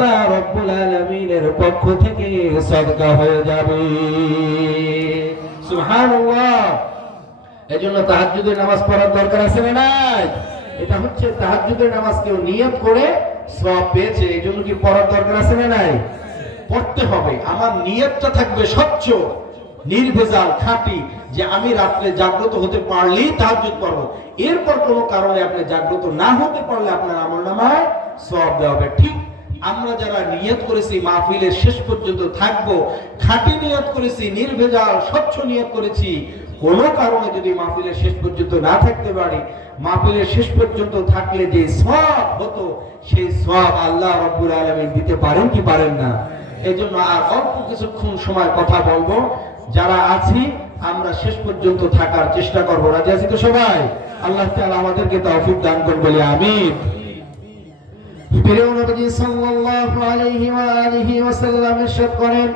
আল্লাহ রাব্বুল আলামিনের পক্ষ থেকে সদকা হয়ে যাবে। সুবহানাল্লাহ। এজন্য তাহাজ্জুদের নামাজ পড়ার দরকার আছে না নাই? এটা হচ্ছে তাহাজ্জুদের নামাজ কেউ নিয়ত করে সওয়াব পেয়েছে, এজন্য কি পড়ার দরকার আছে না নাই? পড়তে হবে। আমার নিয়তটা থাকবে স্বচ্ছ, নির্ভেজাল, খাঁটি, যে আমি রাত্রে জাগ্রত হতে পারলেই তাহাজ্জুদ পড়ব। এরপর কোনো কারণে আপনি জাগ্রত না হতে পারলে আপনার আমলনামায় সওয়াব দেওয়া হবে। ঠিক আমরা যারা নিয়ত করেছি মাহফিলের শেষ পর্যন্ত থাকবো, খাঁটি নিয়ত করেছি, নির্ভেজাল স্বচ্ছ নিয়ত করেছি, কোনো কারণে যদি মাহফিলের শেষ পর্যন্ত না থাকতে পারি, মাহফিলের শেষ পর্যন্ত থাকলে যে সওয়াব হতো সেই সওয়াব আল্লাহ রাব্বুল আলামিন দিতে পারেন কি পারেন না? এজন্য আর অল্প কিছুক্ষণ সময় কথা বলবো। যারা আছি আমরা শেষ পর্যন্ত থাকার চেষ্টা করব। রাজি আছি তো সবাই? আল্লাহ তাআলা আমাদেরকে তৌফিক দান করুন, বলি আমিন। প্রিয় নবী সাল্লাল্লাহু আলাইহি ওয়া আলিহি ওয়াসাল্লাম ইরশাদ করেন,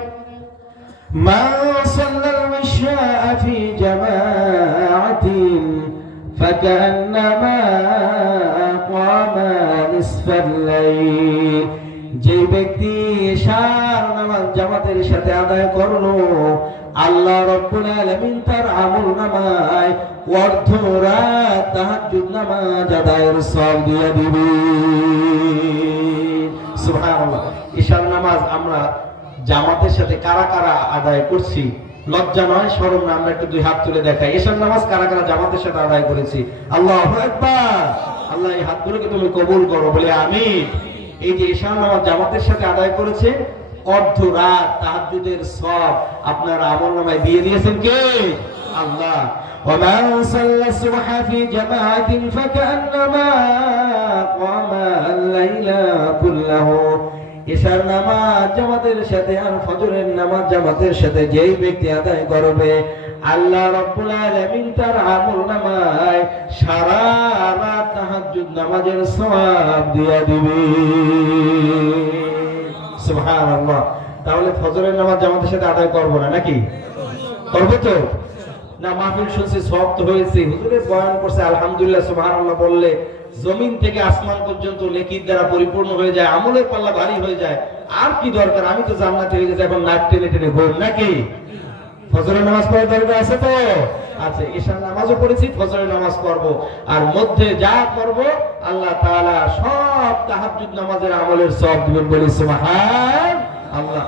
মান সাল্লাল ইশা ফি জামাআতিন ফাকান্নামা ক্বামা নিসফাল লাইল। যে ব্যক্তি ইশার নামাজ জামাতের সাথে আদায় করলো, আল্লাহ রাব্বুল আলামিন তার আমলনামায় অর্ধ রাত তাহাজ্জুদ নামাজ আদায়ের সওয়াব দিয়ে দিবে। সুবহানাল্লাহ। ইশার নামাজ আমরা জামাতের সাথে কারা কারা আদায় করছি? লজ্জা নয়, শরম না, আমরা একটু দুই হাত তুলে দেখাই। ইশার নামাজ কারা কারা জামাতের সাথে আদায় করেছি? আল্লাহু আকবার। আল্লাহ এই হাতগুলোকে তুমি কবুল করো, বলে আমিন। এই যে ইশার নামাজ জামাতের সাথে আদায় করেছে, অর্ধ রাত তাহাজ্জুদের সওয়াব আপনার আমলনামায় দিয়ে দিয়েছেন কে? আল্লাহ। ওয়ামান সাল্লা সুবহা ফি জামাআতিন ফাকান্নামা ক্বামা আল-লাইলা কুল্লাহু। ইশার নামাজ জামাতের সাথে আর ফজরের নামাজ জামাতের সাথে যেই ব্যক্তি আদায় করবে, আল্লাহ রাব্বুল আলামিন তার আমলনামায় সারা রাত তাহাজ্জুদ নামাজের সওয়াব দিয়ে দিবে। সুবহানাল্লাহ। তাহলে ফজরের নামাজ জামাতের সাথে আদায় করব না নাকি? করব তো? না মাহফিল শুনছি, সওয়াব তো হয়েছে, হুজুরের বয়ান করছে, আলহামদুলিল্লাহ সুবহানাল্লাহ বললে জমিন থেকে আসমান পর্যন্ত নেকির দ্বারা পরিপূর্ণ হয়ে যায়, আমলের পাল্লা ভারী হয়ে যায়। আর কি দরকার? আমি তো জান্নাতে হয়ে গেছি, এখন নাক টেনে টেনে ঘুম নাকি? ফজরের নামাজ পড়ার দরকার আছে তো? আছে। ঈশার নামাজও পড়েছি, ফজরের নামাজ পড়ব, আর মধ্যে যা করব আল্লাহ তাআলা সব তাহাজ্জুদ নামাজের আমলের সওয়াব দিবেন, বলি সুবহানাল্লাহ।